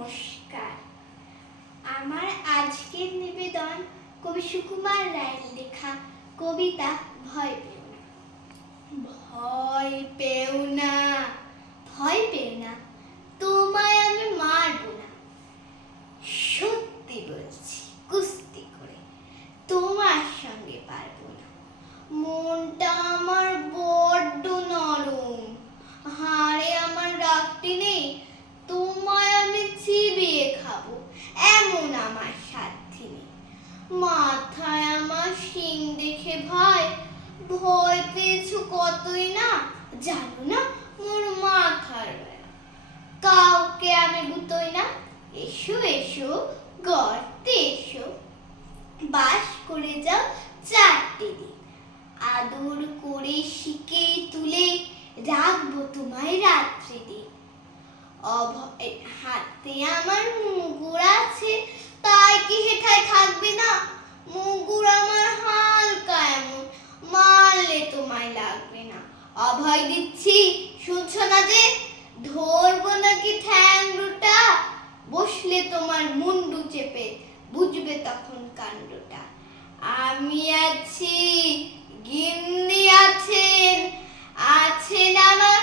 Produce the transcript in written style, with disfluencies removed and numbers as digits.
নমস্কার। আমার আজকের নিবেদন কবি সুকুমার রায়ের লেখা কবিতা ভয় পেও না। ভয় পেও না, ভয় পেও না, তোমায় আমি মারব না। সত্যি বলছি, কুস্তি করে তোমার সঙ্গে পারবো না। মনটা আমার বড্ড নরম, হাড়ে আমার রাগটি নেই, তোমায় আমি চিবিয়ে খাবো এমন আমার সাধ্যি নেই। মাথায় আমার শিং দেখে ভয়, ভয় পেয়েছো কতই না জানো না মোর মাথার বেলা। কাউকে আমি গুতোই না, এসো এসো গর্তে এসো, বাস করে যাও 4টে দিন। আদর করে শিকে তুলে রাখবো তোমায় রাত্রি দিন। হাতে আমার মুগুর আছে, তাই কি হেঠায় থাকবে না? মুগুর আমার হালকা এমন, মারলে তোমায় লাগবে না। অভয় দিচ্ছি, শুনছো না যে? ধরবো নাকি ঠ্যাং দুটা, বসলে তোমার মুন্ডু চেপে বুঝবে তখন কাণ্ডটা। আমি আছি, গিন্নি আছেন, আছেন আমার